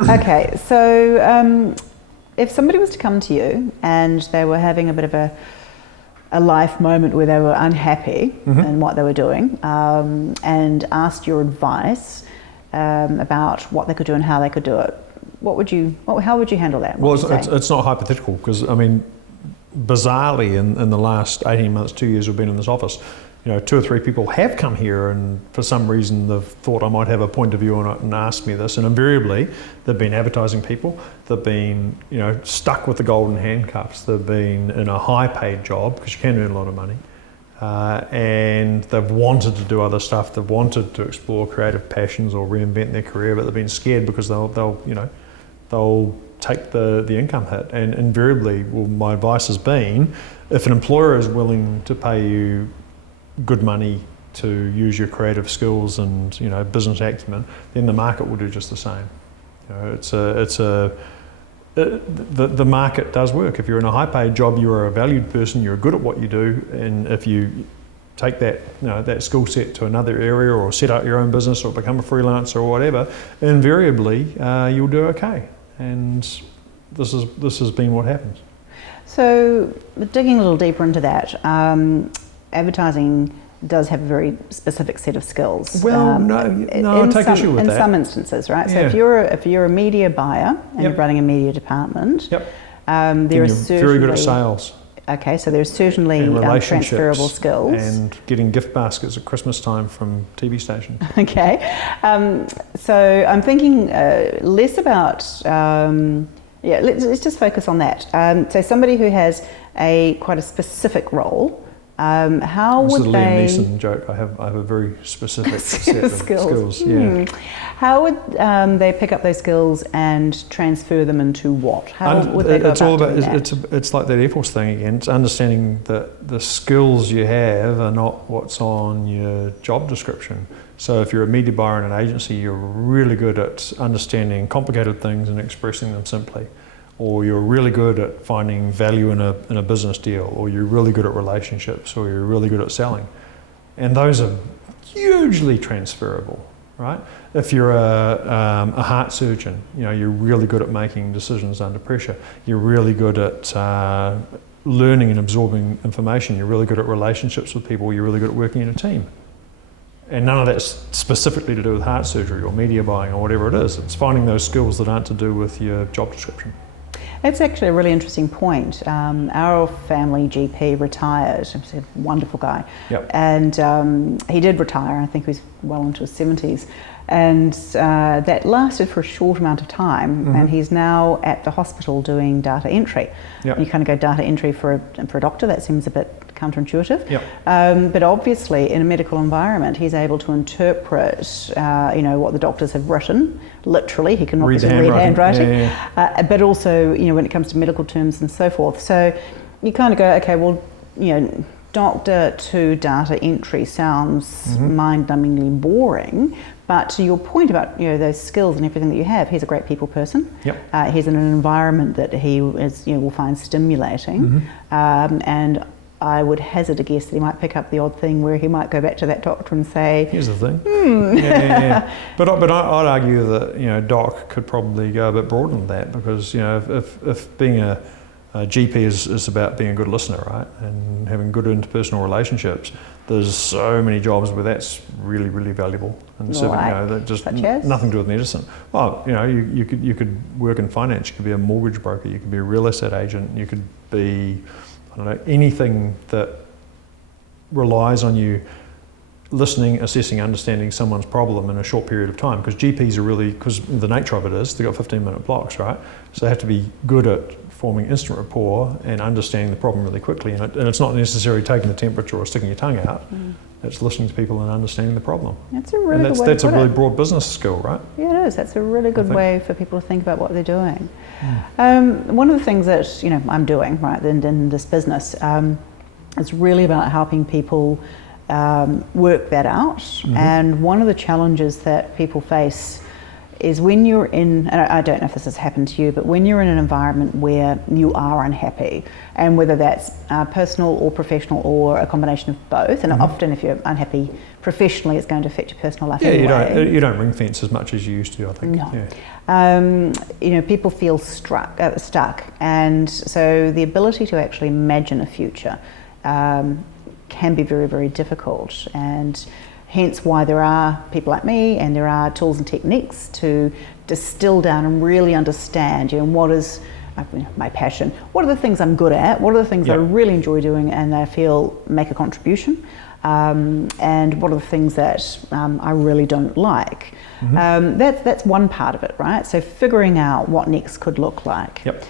Okay, so if somebody was to come to you and they were having a bit of a life moment where they were unhappy in what they were doing, and asked your advice about what they could do and how they could do it, how would you handle that? Well, it's not hypothetical, because I mean, bizarrely, in the last 18 months, 2 years we've been in this office, 2 or 3 people have come here and for some reason they've thought I might have a point of view on it and asked me this, and invariably they've been advertising people, they've been stuck with the golden handcuffs, they've been in a high paid job because you can earn a lot of money, and they've wanted to do other stuff, they've wanted to explore creative passions or reinvent their career, but they've been scared because they'll take the income hit. And invariably, my advice has been, if an employer is willing to pay you good money to use your creative skills and business acumen, then the market will do just the same. The market does work. If you're in a high-paid job, you're a valued person, you're good at what you do, and if you take that that skill set to another area or set up your own business or become a freelancer or whatever, invariably you'll do okay. And this has been what happens. So digging a little deeper into that, advertising does have a very specific set of skills. Well, I take issue with that. In some instances, right? So if you're a media buyer and you're running a media department, there are certainly very good at sales. Okay, so there's certainly transferable skills. And getting gift baskets at Christmas time from TV stations. Okay, so I'm thinking less about, let's just focus on that. So somebody who has quite a specific role, how would they... This is a Liam Neeson joke. I have a very specific set of skills. Yeah. How would they pick up those skills and transfer them into what? How would they go about doing that? It's like that Air Force thing again. It's understanding that the skills you have are not what's on your job description. So if you're a media buyer in an agency, you're really good at understanding complicated things and expressing them simply. Or you're really good at finding value in a business deal, or you're really good at relationships, or you're really good at selling. And those are hugely transferable, right? If you're a heart surgeon, you're really good at making decisions under pressure. You're really good at learning and absorbing information. You're really good at relationships with people. You're really good at working in a team. And none of that's specifically to do with heart surgery or media buying or whatever it is. It's finding those skills that aren't to do with your job description. That's actually a really interesting point. Our family GP retired. He was a wonderful guy. Yep. And he did retire. I think he was well into his 70s. And that lasted for a short amount of time. And he's now at the hospital doing data entry. Yep. You kind of go data entry for a doctor. That seems a bit counterintuitive. Yep. But obviously, in a medical environment, he's able to interpret, what the doctors have written. Literally, he can obviously read handwriting. But also, when it comes to medical terms and so forth. So you kind of go, okay, well, doctor to data entry sounds mind-numbingly boring. But to your point about those skills and everything that you have, he's a great people person. Yep. He's in an environment that he is, will find stimulating, and I would hazard a guess that he might pick up the odd thing where he might go back to that doctor and say, "Here's the thing." But I'd argue that doc could probably go a bit broader than that, because if being a GP is about being a good listener, right, and having good interpersonal relationships, there's so many jobs where that's really, really valuable. And that just nothing to do with medicine. Well, you could work in finance. You could be a mortgage broker. You could be a real estate agent. You could be, anything that relies on you listening, assessing, understanding someone's problem in a short period of time. Because GPs are really, because the nature of it is, they've got 15-minute blocks, right? So they have to be good at forming instant rapport and understanding the problem really quickly. And it's not necessarily taking the temperature or sticking your tongue out. It's listening to people and understanding the problem. That's a really good way to put it. That's a really broad business skill, right? Yeah, it is. That's a really good way for people to think about what they're doing. One of the things that I'm doing, right, in this business, is really about helping people work that out. And one of the challenges that people face is when you're in, and I don't know if this has happened to you, but when you're in an environment where you are unhappy, and whether that's personal or professional or a combination of both, and often if you're unhappy professionally, it's going to affect your personal life anyway. You don't ring fence as much as you used to, I think. No. Yeah. People feel stuck, and so the ability to actually imagine a future can be very, very difficult, and hence why there are people like me, and there are tools and techniques to distill down and really understand, what is my passion, what are the things I'm good at, what are the things I really enjoy doing and I feel make a contribution, and what are the things that I really don't like. That's one part of it, right? So figuring out what next could look like. Yep.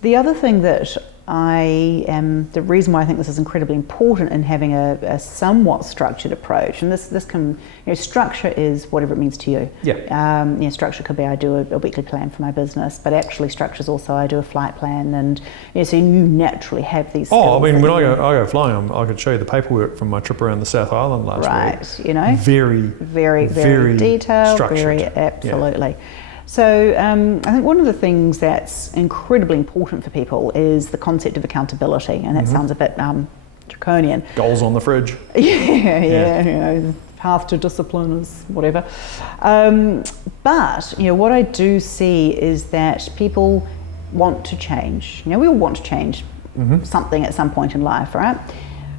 The other thing that the reason why I think this is incredibly important in having a somewhat structured approach, and this can, structure is whatever it means to you. Yeah. Structure could be I do a weekly plan for my business, but actually structure is also I do a flight plan, and so you naturally have these skills. Oh, I mean, when I go flying, I could show you the paperwork from my trip around the South Island last week. Right, very, very detailed, structured. very absolutely. Yeah. So I think one of the things that's incredibly important for people is the concept of accountability, and that sounds a bit draconian. Goals on the fridge. Yeah. Path to discipline is whatever. But what I do see is that people want to change. We all want to change something at some point in life, right?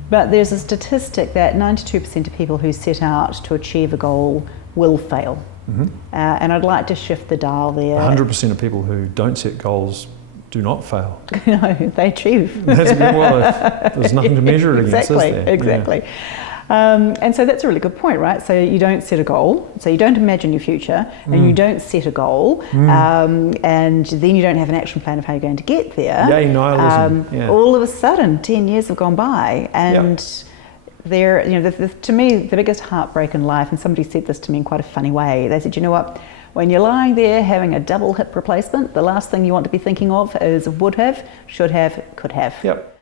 But there's a statistic that 92% of people who set out to achieve a goal will fail. And I'd like to shift the dial there. 100% of people who don't set goals do not fail. No, they achieve. That's good. Well, there's nothing to measure it against, is there? Exactly. Yeah. And so that's a really good point, right? So you don't set a goal, so you don't imagine your future, and you don't set a goal, and then you don't have an action plan of how you're going to get there. Yay, nihilism. All of a sudden, 10 years have gone by, and there, to me, the biggest heartbreak in life, and somebody said this to me in quite a funny way, they said, when you're lying there having a double hip replacement, the last thing you want to be thinking of is would have, should have, could have. Yep.